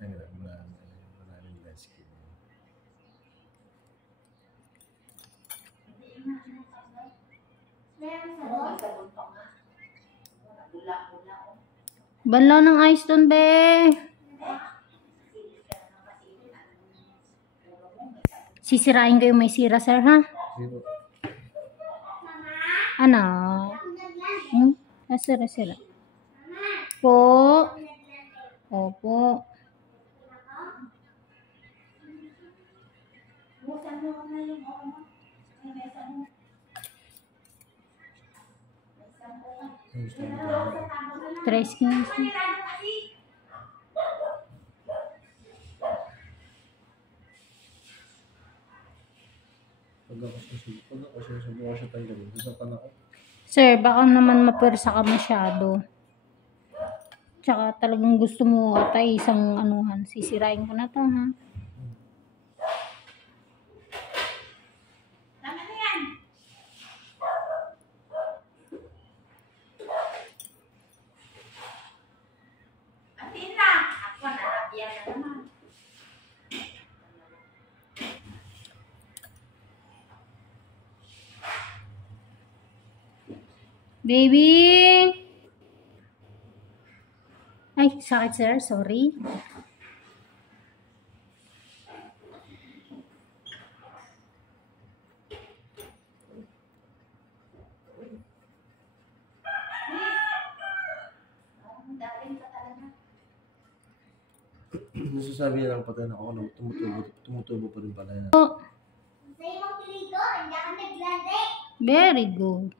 Ay, wala rin light skin. Banlaw ng ice doon, be. Sisirain ko yung may sira, sir, ha? Zero. Ano? Sira. Po. Opo. Dry skin. Pag ako susubukan siya tanggalin, sasapan ako. Sir, baka naman mapwersa ka masyado. Tsaka talagang gusto mo atay isang anuhan. Sisirain ko na to, ha? Tama na yan. Atin na. Ako nalabyan na naman. Baby! Ay, sakit, sir. Sorry. Nasasabi niya lang patay na ako na tumutubo pa rin pala yan. Very good.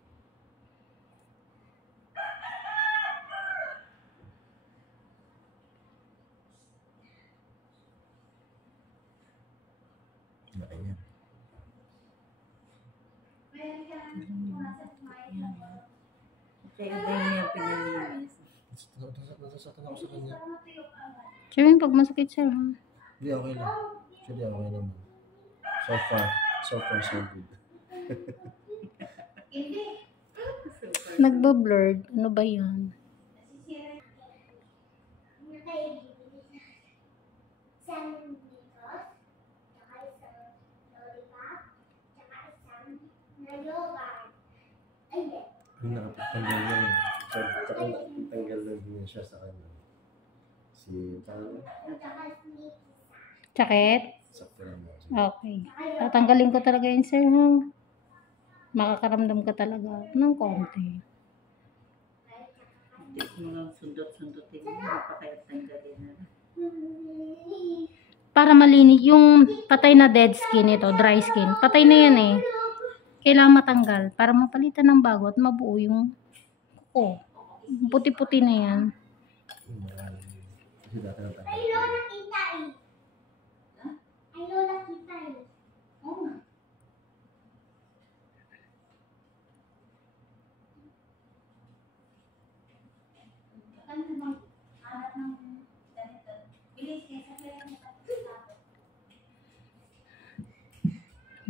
Ayan. Kaya ba niya pinalinis? Nasasaktan ako sa kanya. Sabihin pag masakit, sir, ha? Hindi, okay lang. Actually, okay naman. So far, so good. Nagbablurred. Ano ba yan? Yung nakapagtanggal na yun. Tsaka nakapagtanggal na din siya sa kanya. Sakit? Sakto naman. Okay. Tatanggalin ko talaga yun, sir, ha? Makakaramdam ka talaga ng konti. Hindi mo lang sundot-sundotin mo. Napakayat tanggalin na. Para malinis. Yung patay na dead skin ito, dry skin. Patay na yan, eh. Kailangan matanggal para mapalitan ng bago at mabuo yung kuko. Puti-puti na yan. Kasi dati natanggal. Oo nga. Ano namang hanap ng ganito? Bilis kaya sa kaya ng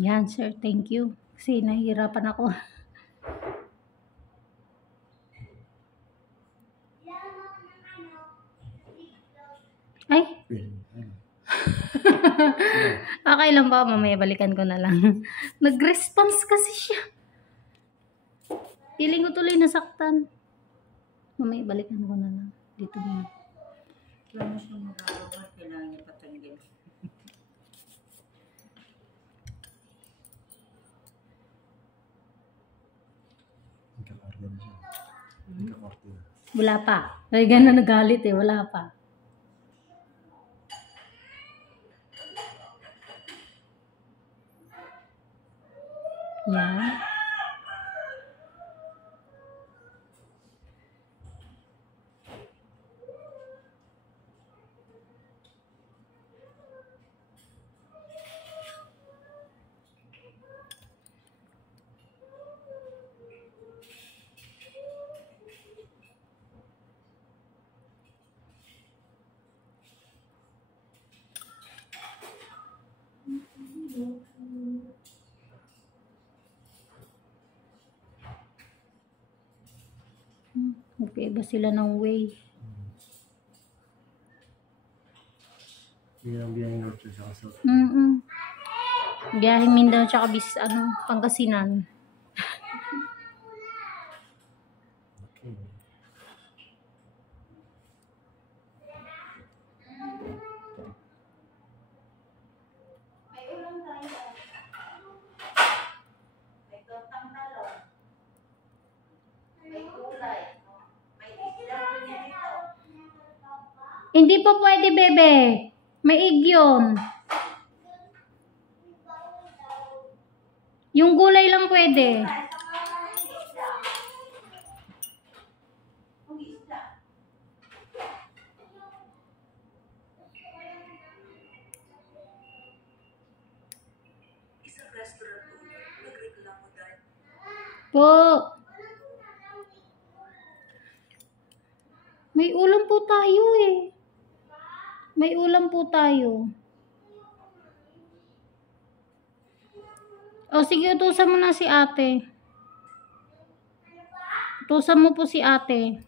Yan, sir. Thank you. Kasi nahihirapan ako. Ay! Okay lang ba? Mamaya balikan ko na lang. Nag-response kasi siya. Feeling ko tuloy nasaktan. Mamaya balikan ko na lang. Dito na. Wala mo siyang magagawa. Kailangan niya patanggal. Nagkakarga na siya. Nagkakarga na. Wala pa. Ay, gano'n nagalit eh. Wala pa. Yan. Magkaiba sila ng way. Yun ang biyang nurture sa kasal. Biyaheng Mindanao tsaka Pangasinan. Okay. May ulam tayo. May tortang talong. May gulay. May isda pinito. Hindi pa pwede, bebe. May egg yun. Yung gulay lang pwede. Ang isda. Isang restaurant owner nagreklamo dahil Po. May ulam po tayo eh. May ulam po tayo. O sige, utusan mo na si ate. Utusan mo po si ate.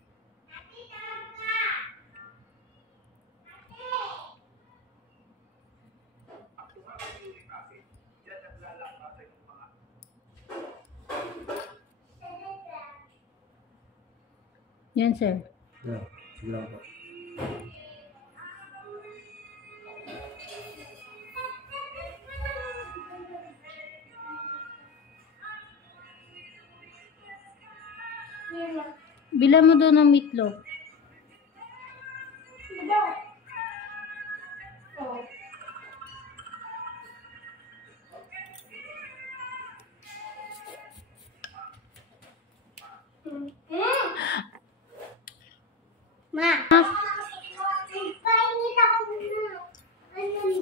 Yan, sir. Yeah, sige lang po. Bilan mo doon ng meatloaf. Ma.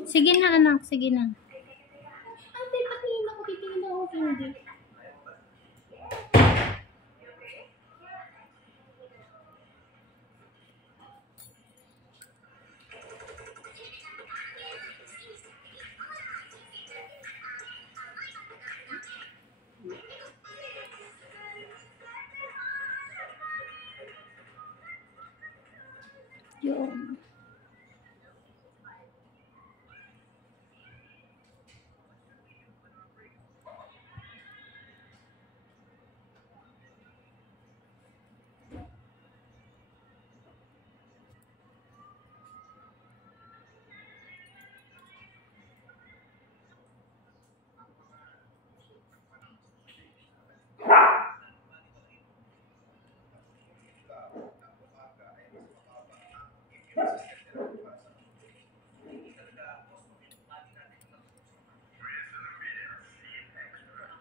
Sige na, anak. Sige na. Ante, patingin ako. Titingin ako. Hindi. Yun.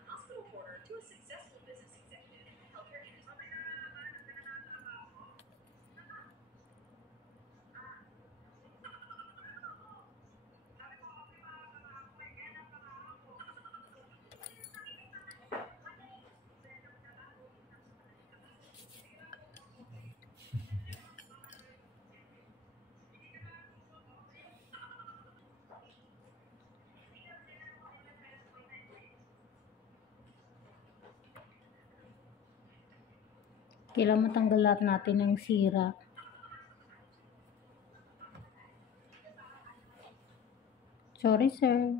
hospital corner to a successful business executive. Healthcare industry. Kailangan matanggal lahat natin ng sira. Sorry, sir.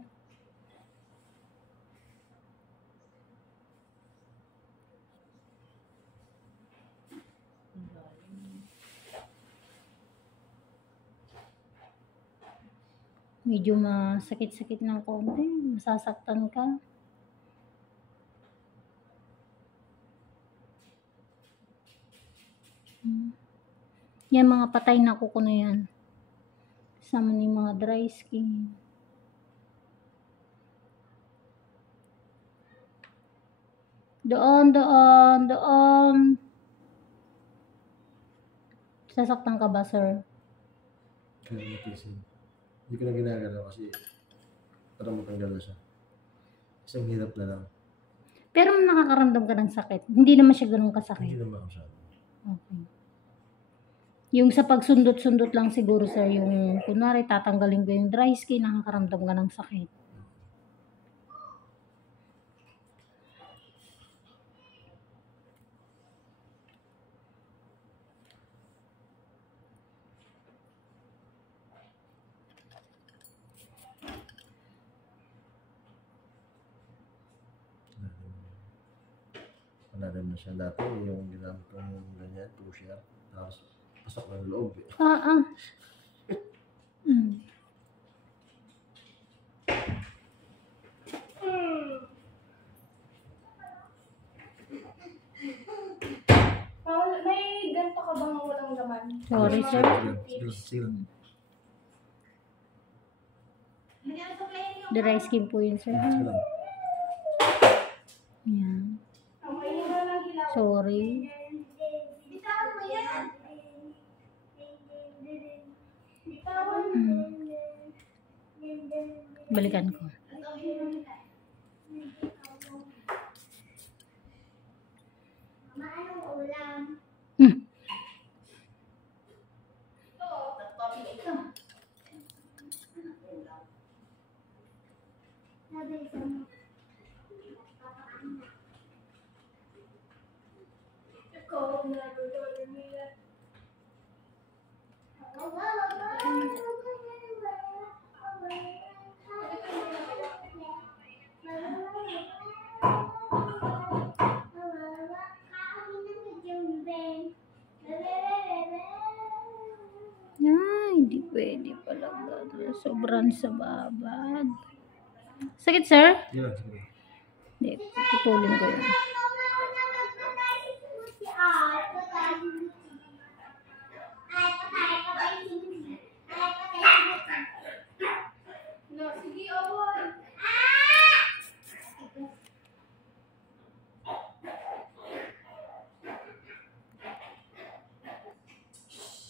Medyo masakit-sakit ng konti. Masasaktan ka. Yan, mga patay na kuko na yan. Kasama ni mga dry skin. Doon, doon, doon. Sasaktan ka ba, sir? Kaya matisin. Hindi ko na ginagalaw kasi para matanggal na siya. Isang hirap na lang. Pero nakakaramdam ka ng sakit. Hindi naman siya ganun kasakit. Hindi naman masyado. Okay. Yung sa pagsundot-sundot lang siguro, sir, yung kunwari tatanggalin ko yung dry skin, nakakaramdam ka ng sakit. Wala rin na siya dati. Yung ginamit ko yung ganyan, pusher. Tapos pasok ng loob eh. Mm. May ganito ka bang walang laman? Sorry, sir. Sige lang. Dry skin po yun, sir. Sige lang. Yan. Okay, yun na lang hilaw. Sorry. Bitawan mo yan. Bitawan mo. Mm. Balikan ko. Mama, anong ulam? Mm. Ay, hindi pwede pala. Sobrang sa babad. Sakit, sir? Sige lang, sige lang. Hindi, putulin ko yun. No, sige, awal.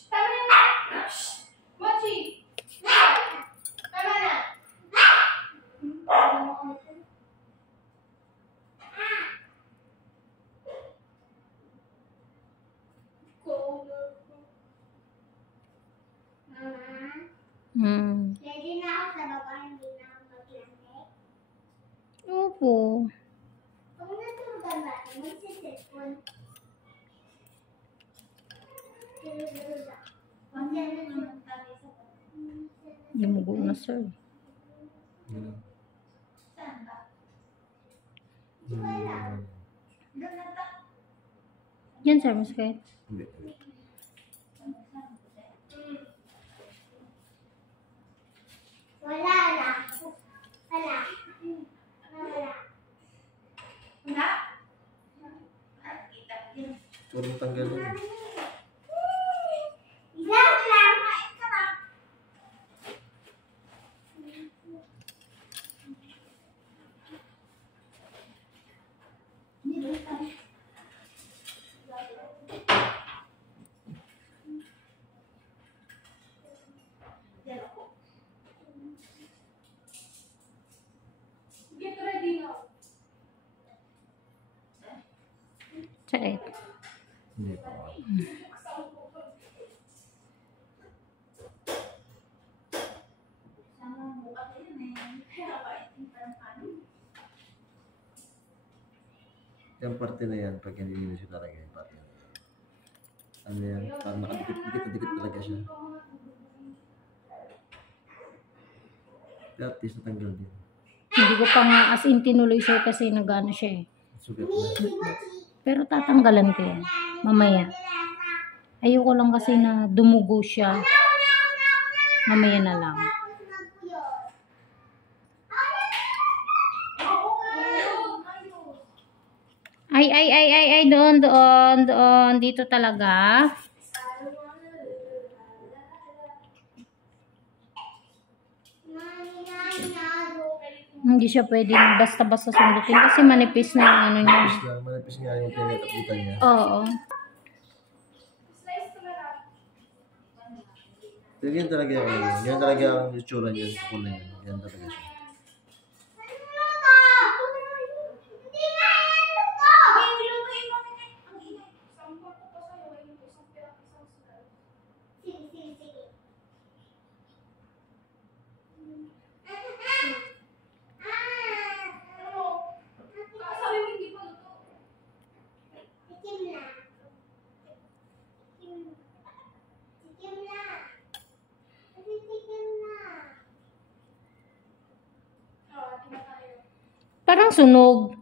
Tama na! Mochi! Tama na! Hmm. Ready na ako sa baba, hindi na ako maglamig. Opo. Kung natulugan ba ito, magsisipon. Huwag na naman tayo sa baba. Lumugo na, sir. Sige lang. Saan ba? Hmm. Doon na ta. Yan, sir, masakit. Hindi. Wala na. Wala. Wala. Wala? Kita yun. Huwag mo tanggalin. Ilaw lang. Ito lang. Get ready now. Sakit. Hindi pa. Sama mo ka yun eh. Kaya ba ito parang ano? Yung parte na yan, pag nililinis ko talaga yung parte na yan. Ano yan, parang nakadikit-dikit talaga siya. At least natanggal din. Hindi ko pa nga as in tinuloy, sir, kasi nagano siya eh. Sugat na. Pero tatanggalan ko yan. Mamaya. Ayoko lang kasi na dumugo siya. Mamaya na lang. Ay, doon. Dito talaga. Hindi siya pwedeng basta-basta sundutin kasi manipis na yung ano niya. Manipis lang, manipis nga yung pinakapitan niya. Oo. Pero yan talaga yung ano, yan talaga ang itsura niya, yung kulay niya. Yan talaga siya. Parang sunog.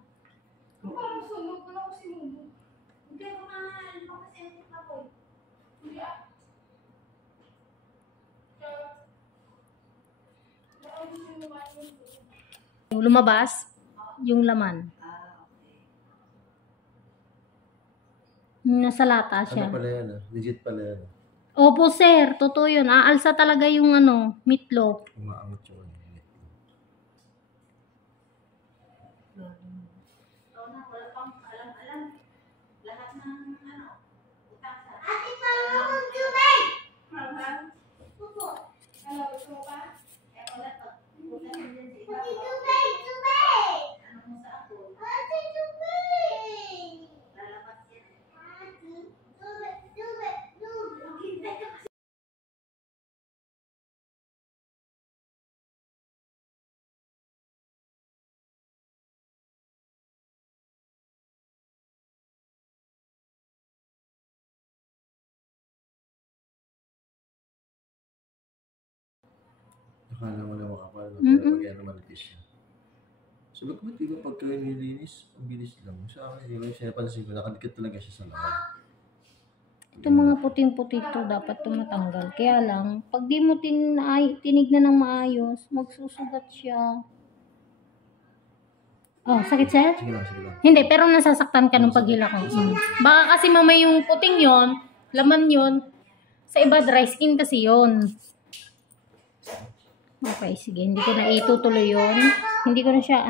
Parang sunog ko na ako sinunog. lumabas yung laman. Nasa lata siya. Ano pala yan Legit pala yan Opo sir, totoo yun. Aalsa talaga yung meatloaf. Umaangat yung Wala pang alam-alam. Lahat ng utang sa... Ate, parang tubig! Opo. Hello, gusto mo ba? Wala pa. Utang din sa iba. Tubig! Ano mo sa ako? Ate, tubig! Lalapas yan. Ate, tubig! Maghintay ka kasi. Akala mo na makapal na Mm-mm. pero pag yan manipis siya. Sabi ko, ba't di ba pagka nilinis, ang bilis lang. Sa akin, hindi ko yung sinapansin ko, nakadikit talaga siya sa laman. Itong mga puting-puti to dapat tumatanggal. Kaya lang, pag di mo tinignan ng maayos, magsusugat siya. Oh, sakit sir? Sige lang. Hindi, pero nasasaktan ka nung paghila ko. Baka kasi mamay yung puting yon, laman yon, sa iba dry skin kasi yon. Okay, sige. Hindi ko na itutuloy yun. Hindi ko na siya,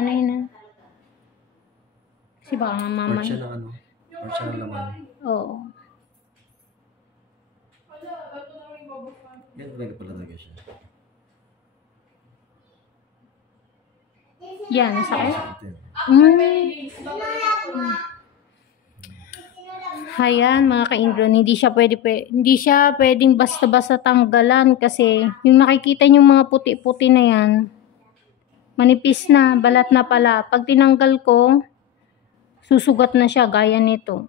Kasi baka nga mamay. Part siya ng part siya ng laman. Oo. Yan talaga siya. Yan, sakit? Sakit yan. Ayan, mga ka-ingron, hindi siya pwedeng basta-basta tanggalan kasi yung nakikita yung mga puti-puti na yan, manipis na, balat na pala. Pag tinanggal ko, susugat na siya gaya nito.